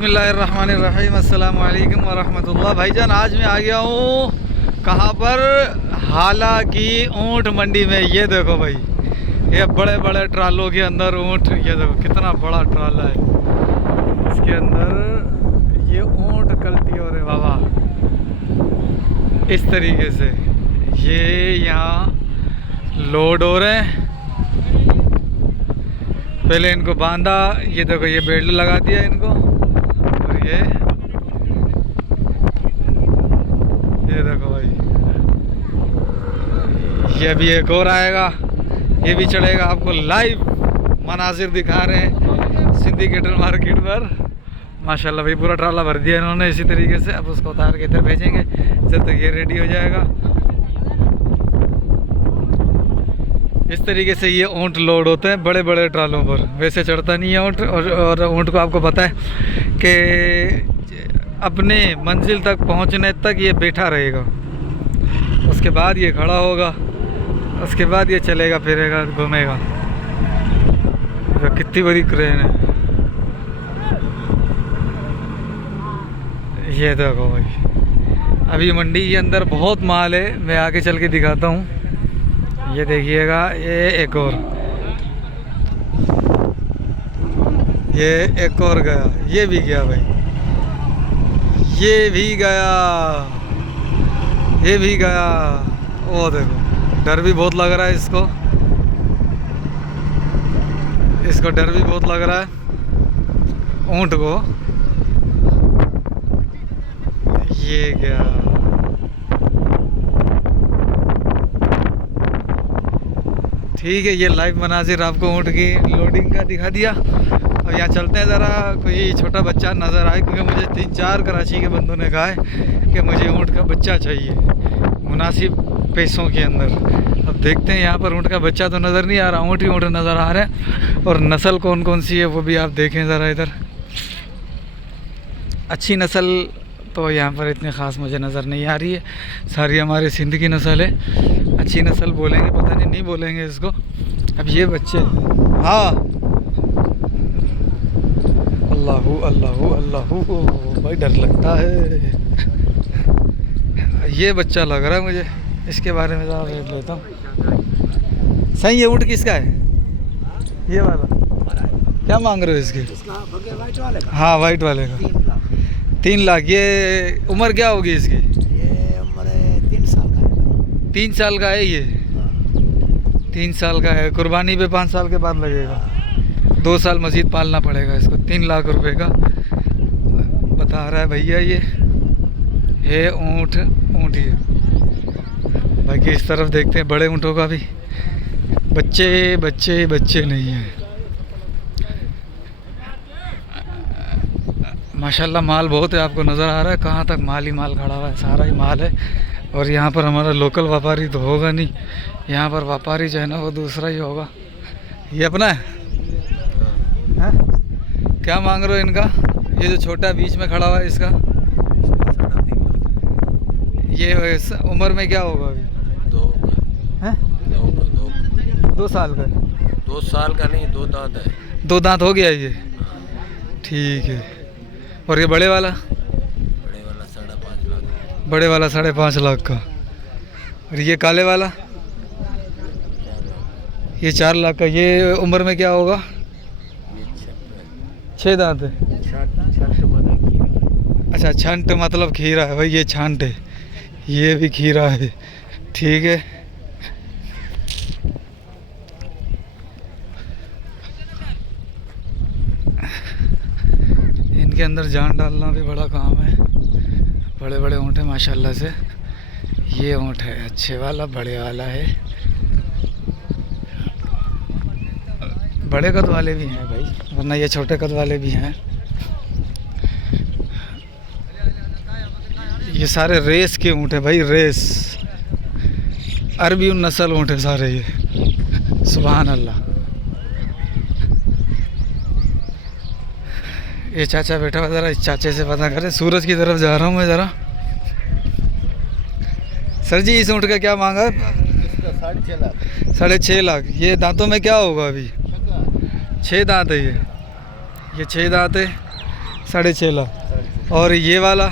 बिस्मिल्लाहिर्रहमानिर्रहीम अस्सलाम वालेकुम वरहमतुल्लाह। भाईजान आज मैं आ गया हूँ कहाँ पर, हालांकि ऊँट मंडी में। ये देखो भाई, ये बड़े बड़े ट्रालों के अंदर ऊँट, ये देखो कितना बड़ा ट्राला है, इसके अंदर ये ऊँट कल्टी हो रहे बाबा। इस तरीके से ये यहाँ लोड हो रहे हैं। पहले इनको बांधा, ये देखो ये बेल्ट लगा दिया इनको, और ये देखो भाई, ये अभी एक और आएगा, ये भी चढ़ेगा। आपको लाइव मनाजिर दिखा रहे हैं सिंधी कैटल मार्केट पर। माशाल्लाह भाई पूरा ट्राला भर दिया इन्होंने इसी तरीके से। अब उसको उतार के इधर भेजेंगे जब तक ये रेडी हो जाएगा। इस तरीके से ये ऊँट लोड होते हैं बड़े बड़े ट्रालों पर। वैसे चढ़ता नहीं है ऊँट, और ऊँट को आपको पता है कि अपने मंजिल तक पहुंचने तक ये बैठा रहेगा, उसके बाद ये खड़ा होगा, उसके बाद ये चलेगा फिरेगा घूमेगा। तो कितनी बड़ी क्रेन है ये देखो भाई। अभी मंडी के अंदर बहुत माल है, मैं आगे चल के दिखाता हूँ। ये देखिएगा, ये एक और गया, ये भी गया भाई, ये भी गया, ये भी गया। वो देखो, डर भी बहुत लग रहा है इसको डर भी बहुत लग रहा है ऊँट को। ये गया, ठीक है। ये लाइव मनाजिर आपको ऊँट की लोडिंग का दिखा दिया। अब यहाँ चलते हैं ज़रा, कोई छोटा बच्चा नज़र आए, क्योंकि मुझे 3-4 कराची के बंदों ने कहा है कि मुझे ऊँट का बच्चा चाहिए मुनासिब पैसों के अंदर। अब देखते हैं, यहाँ पर ऊँट का बच्चा तो नज़र नहीं आ रहा, ऊँट ही ऊँट नज़र आ रहे हैं। और नस्ल कौन कौन सी है वो भी आप देखें ज़रा इधर। अच्छी नस्ल तो यहाँ पर इतनी ख़ास मुझे नज़र नहीं आ रही है, सारी हमारे सिंध की नस्ल है। अच्छी नस्ल बोलेंगे, पता नहीं बोलेंगे इसको। अब ये बच्चे, हाँ, अल्लाहू अल्लाहू अल्लाहू, भाई डर लगता है। ये बच्चा लग रहा है मुझे, इसके बारे में ज़रा रेट लेता हूँ। सही, ये ऊँट किसका है? ये वाला क्या मांग रहे हो इसके? हाँ, वाइट वाले का 3 लाख। ये उम्र क्या होगी इसकी? ये उम्र 3 साल का है। 3 साल का है ये? 3 साल का है। कुर्बानी पे 5 साल के बाद लगेगा, 2 साल मज़ीद पालना पड़ेगा इसको। 3 लाख रुपए का बता रहा है भैया। ये ऊँट ही है। बाकी इस तरफ देखते हैं बड़े ऊँटों का भी, बच्चे नहीं हैं। माशाल्लाह माल बहुत है, आपको नज़र आ रहा है कहाँ तक माल ही माल खड़ा हुआ है, सारा ही माल है। और यहाँ पर हमारा लोकल व्यापारी तो होगा नहीं, यहाँ पर व्यापारी जो है ना वो दूसरा ही होगा। ये अपना है? क्या मांग रहे हो इनका? ये जो छोटा बीच में खड़ा हुआ है इसका 3.5 लाख। ये उम्र में क्या होगा अभी? 2 साल का? 2 साल का नहीं, 2 दांत है। 2 दांत हो गया ये, ठीक है। और ये बड़े वाला? बड़े वाला 5.5 लाख। बड़े वाला 5.5 लाख का। और ये काले वाला? ये 4 लाख का। ये उम्र में क्या होगा? 6 दांत है। अच्छा, छंट मतलब खीरा है भाई, ये छांट है, ये भी खीरा है, ठीक है। इनके अंदर जान डालना भी बड़ा काम है। बड़े बड़े ऊँट है माशाल्लाह से। ये ऊँट है अच्छे वाला, बड़े वाला है। बड़े कद वाले भी हैं भाई, वरना ये छोटे कद वाले भी हैं। ये सारे रेस के ऊँट है भाई, रेस अरबी नस्ल ऊँट है सारे ये। सुभान अल्लाह। ये चाचा बैठा हुआ, ज़रा इस चाचे से पता करें। सूरज की तरफ जा रहा हूँ मैं ज़रा। सर जी, इस ऊँट का क्या मांगा है? 6.5 लाख। 6.5 लाख। ये दांतों में क्या होगा अभी? 6 दांत है ये 6 दांत है। 6.5 लाख। और ये वाला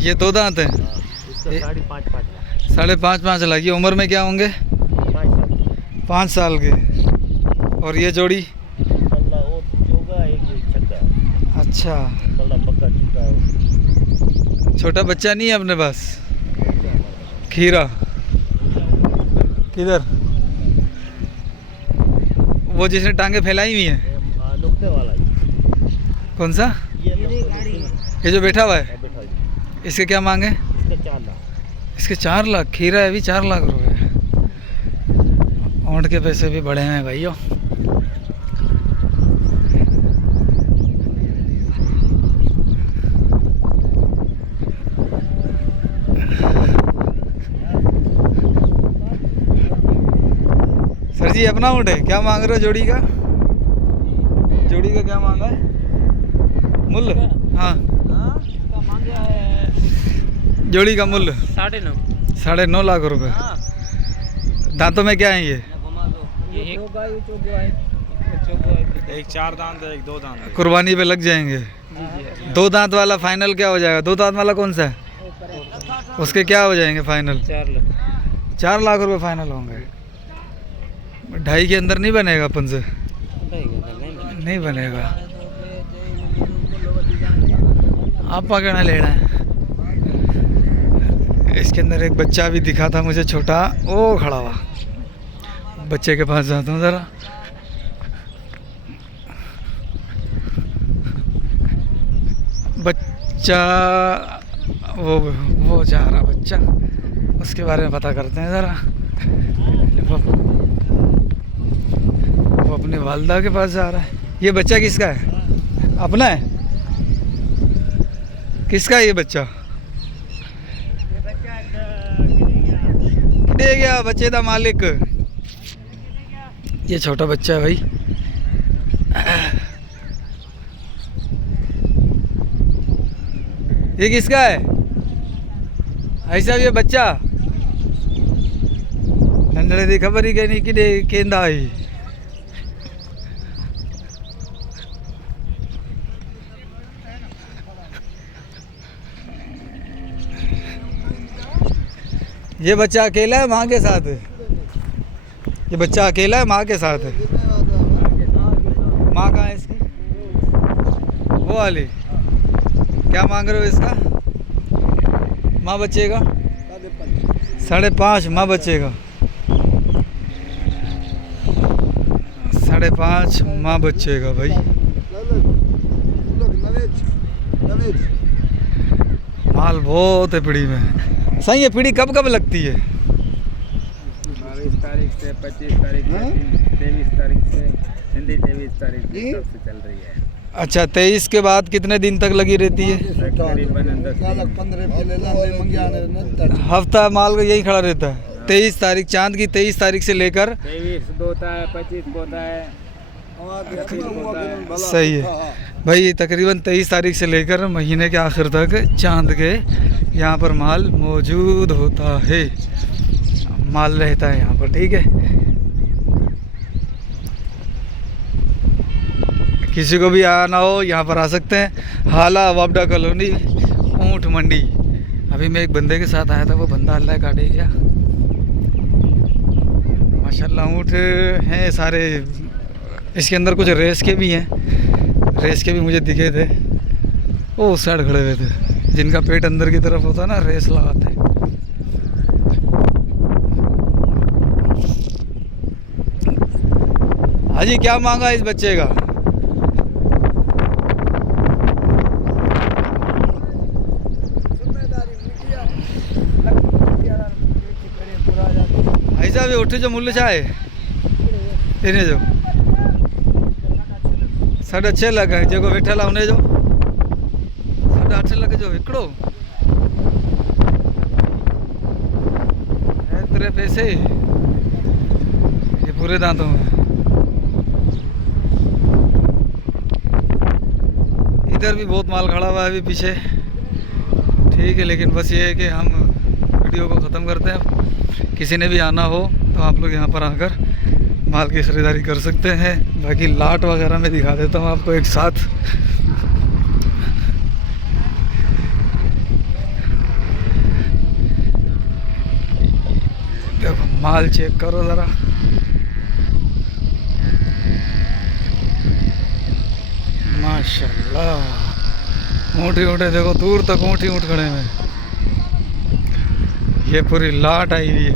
ये 2 दांत है, इसका 5.5 लाख। 5.5 लाख। ये उम्र में क्या होंगे? 5 साल के। और ये जोड़ी? वो होगा एक छक्का। अच्छा, पक्का छक्का। छोटा बच्चा नहीं है अपने पास? खीरा किधर? वो जिसने टांगे फैलाई हुई हैं? नुक्ते वाला कौन सा? ये जो बैठा हुआ है, इसके क्या मांगे? इसके 4 लाख। इसके 4 लाख। खीरा है भी 4 लाख रुपए। ऊँट के पैसे भी बड़े हैं भाइयों। सर जी अपना ऊँट है, क्या मांग रहे हो जोड़ी का? जोड़ी का क्या मांगा है? मूल्य? हाँ, जोड़ी का मूल्य 9.5 लाख रुपए। दांतों में क्या है ये? एक 4 दांत है, एक 2 दांत है। कुर्बानी पे लग जाएंगे। 2 दांत वाला फाइनल क्या हो जाएगा? 2 दांत वाला कौन सा है? उसके क्या हो जाएंगे फाइनल? 4 लाख रुपए फाइनल होंगे। 2.5 के अंदर नहीं बनेगा अपन से? नहीं बनेगा। आप कहना लेना है। इसके अंदर एक बच्चा भी दिखा था मुझे छोटा, वो खड़ा हुआ। बच्चे के पास जाता हूँ ज़रा। बच्चा वो जा रहा बच्चा, उसके बारे में पता करते हैं ज़रा। वो अपने वालदा के पास जा रहा है। ये बच्चा किसका है? अपना है? किसका है ये बच्चा? दे गया बच्चे का मालिक। ये छोटा बच्चा है भाई। ये किसका है? ऐसा ये बच्चा नंदड़े दी खबर ही कहनी कि केंदा आई। ये बच्चा अकेला है माँ के साथ? ये बच्चा अकेला है माँ के साथ है? माँ कहाँ है इसकी? वो वाली। क्या मांग रहे हो इसका? माँ बच्चे का 5.5। माँ बच्चे का 5.5 माँ बच्चे का भाई। माल बहुत है पीढ़ी में। सही है। पीढ़ी कब कब लगती है? 22 तारीख से 25 तारीख से 23 तारीख से हिंदी 23 तारीख से सबसे चल रही है। अच्छा, 23 के बाद कितने दिन तक लगी रहती है? हफ्ता माल का यही खड़ा रहता है। 23 तारीख चांद की 23 तारीख से लेकर 23 बोता है, 25 बोता है, 25 बोता है। सही है भाई। तकरीबन 23 तारीख से लेकर महीने के आखिर तक चांद के यहाँ पर माल मौजूद होता है। माल रहता है यहाँ पर। ठीक है, किसी को भी आना हो यहाँ पर आ सकते हैं। हाला वापडा कॉलोनी ऊँट मंडी। अभी मैं एक बंदे के साथ आया था, वो बंदा अल्लाह काटे गया। माशाल्लाह ऊँट हैं सारे। इसके अंदर कुछ रेस के भी हैं। रेस के भी मुझे दिखे थे। वो उस साइड खड़े हुए थे, जिनका पेट अंदर की तरफ होता है ना, रेस लगाते हैं। हाजी क्या मांगा इस बच्चे का? ऐसा भी उठे जो मूल्य चाहे इन्हें जो 6.5 लाख है। जेको वेठल आहे उन जो 8.5 लाख जो हिकिड़ो एतिरे पैसे। ये पूरे दांतों में। इधर भी बहुत माल खड़ा हुआ है अभी पीछे। ठीक है, लेकिन बस ये है कि हम वीडियो को ख़त्म करते हैं। किसी ने भी आना हो तो आप लोग यहाँ पर आकर माल की खरीदारी कर सकते हैं। बाकी लाट वगैरह मैं दिखा देता हूँ आपको एक साथ। देखो माल चेक करो ज़रा, माशाल्लाह। ऊँट ही देखो, दूर तक ऊँट ही ऊँट खड़े हैं। ये पूरी लाट आई हुई है।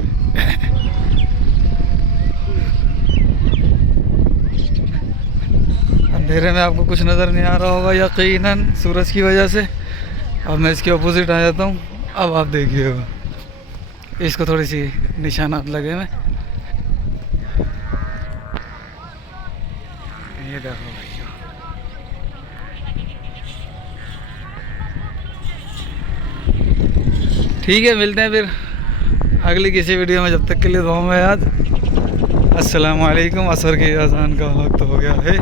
अंधेरे में आपको कुछ नज़र नहीं आ रहा होगा यकीनन सूरज की वजह से। अब मैं इसके ऑपोजिट आ जाता हूँ। अब आप देखिएगा, इसको थोड़ी सी निशानात लगे हैं। ये देखो भैया, ठीक है, मिलते हैं फिर अगली किसी वीडियो में। जब तक के लिए दुआ में याद। अस्सलाम वालेकुम। असर की अज़ान का वक्त हो गया है।